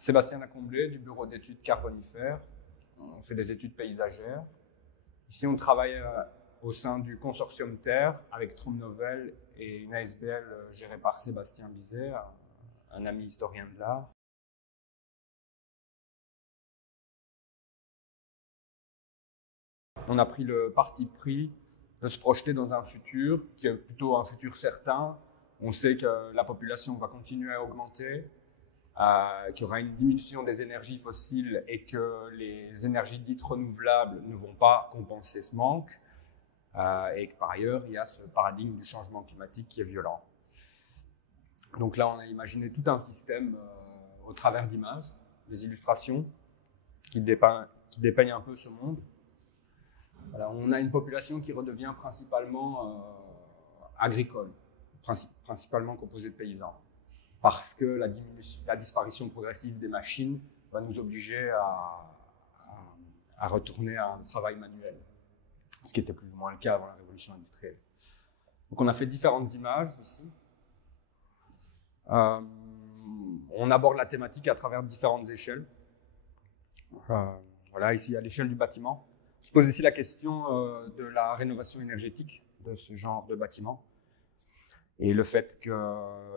Sébastien Lacomblé du bureau d'études carbonifères. On fait des études paysagères. Ici, on travaille au sein du consortium Terre avec Trompe-Novel et une ASBL gérée par Sébastien Bizet, un ami historien de l'art. On a pris le parti pris de se projeter dans un futur qui est plutôt un futur certain. On sait que la population va continuer à augmenter, qu'il y aura une diminution des énergies fossiles et que les énergies dites renouvelables ne vont pas compenser ce manque, et que par ailleurs, il y a ce paradigme du changement climatique qui est violent. Donc là, on a imaginé tout un système au travers d'images, des illustrations qui dépeignent un peu ce monde. Voilà, on a une population qui redevient principalement agricole, principalement composée de paysans, parce que la disparition progressive des machines va nous obliger à retourner à un travail manuel, ce qui était plus ou moins le cas avant la révolution industrielle. Donc on a fait différentes images ici. On aborde la thématique à travers différentes échelles. Voilà, ici à l'échelle du bâtiment. On se pose ici la question de la rénovation énergétique de ce genre de bâtiment et le fait que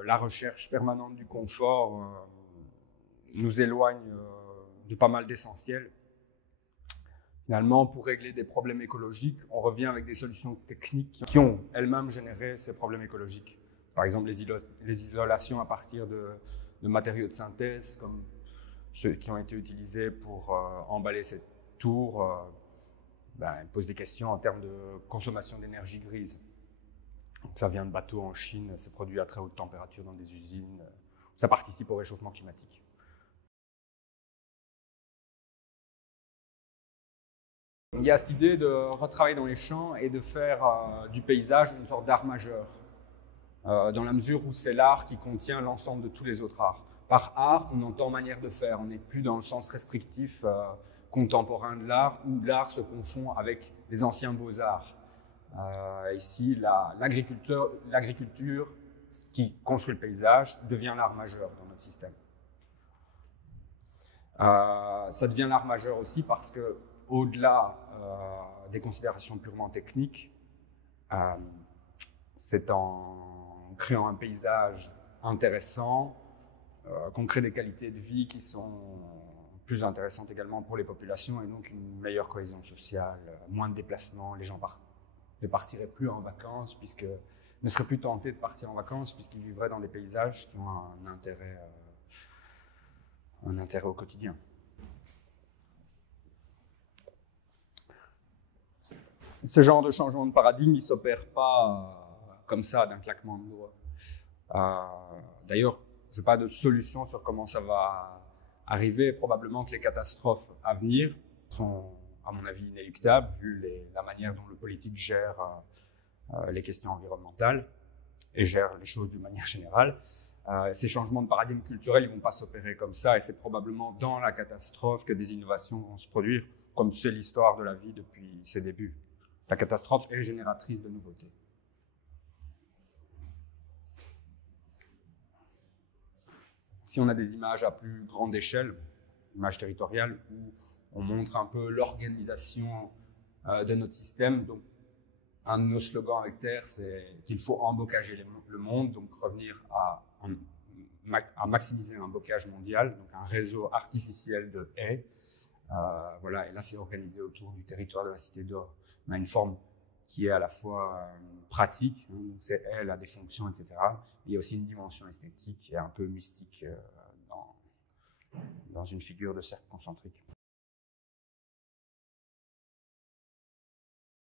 la recherche permanente du confort nous éloigne de pas mal d'essentiels. Finalement, pour régler des problèmes écologiques, on revient avec des solutions techniques qui ont elles-mêmes généré ces problèmes écologiques. Par exemple, les isolations à partir de matériaux de synthèse, comme ceux qui ont été utilisés pour emballer cette tour, posent des questions en termes de consommation d'énergie grise. Donc, ça vient de bateaux en Chine, c'est produit à très haute température dans des usines. Ça participe au réchauffement climatique. Il y a cette idée de retravailler dans les champs et de faire du paysage une sorte d'art majeur, dans la mesure où c'est l'art qui contient l'ensemble de tous les autres arts. Par art, on entend manière de faire, on n'est plus dans le sens restrictif contemporain de l'art, où l'art se confond avec les anciens beaux-arts. Ici, l'agriculture qui construit le paysage devient l'art majeur dans notre système. Ça devient l'art majeur aussi parce que, au-delà des considérations purement techniques, c'est en créant un paysage intéressant qu'on crée des qualités de vie qui sont plus intéressantes également pour les populations et donc une meilleure cohésion sociale, moins de déplacements, les gens ne partiraient plus en vacances, ne seraient plus tentés de partir en vacances puisqu'ils vivraient dans des paysages qui ont un intérêt au quotidien. Ce genre de changement de paradigme, il ne s'opère pas comme ça d'un claquement de doigts. D'ailleurs, je n'ai pas de solution sur comment ça va arriver. Probablement que les catastrophes à venir sont, à mon avis, inéluctables, vu la manière dont le politique gère les questions environnementales et gère les choses d'une manière générale. Ces changements de paradigme culturel, ils ne vont pas s'opérer comme ça, et c'est probablement dans la catastrophe que des innovations vont se produire, comme c'est l'histoire de la vie depuis ses débuts. La catastrophe est génératrice de nouveautés. Si on a des images à plus grande échelle, images territoriales, où on montre un peu l'organisation de notre système. Donc, un de nos slogans avec Terre, c'est qu'il faut embocager le monde, donc revenir à maximiser un bocage mondial, donc un réseau artificiel de haies. Voilà, et là, c'est organisé autour du territoire de la Cité d'Or. On a une forme qui est à la fois pratique, hein, donc elle a des fonctions, etc. Il y a aussi une dimension esthétique et un peu mystique dans une figure de cercle concentrique.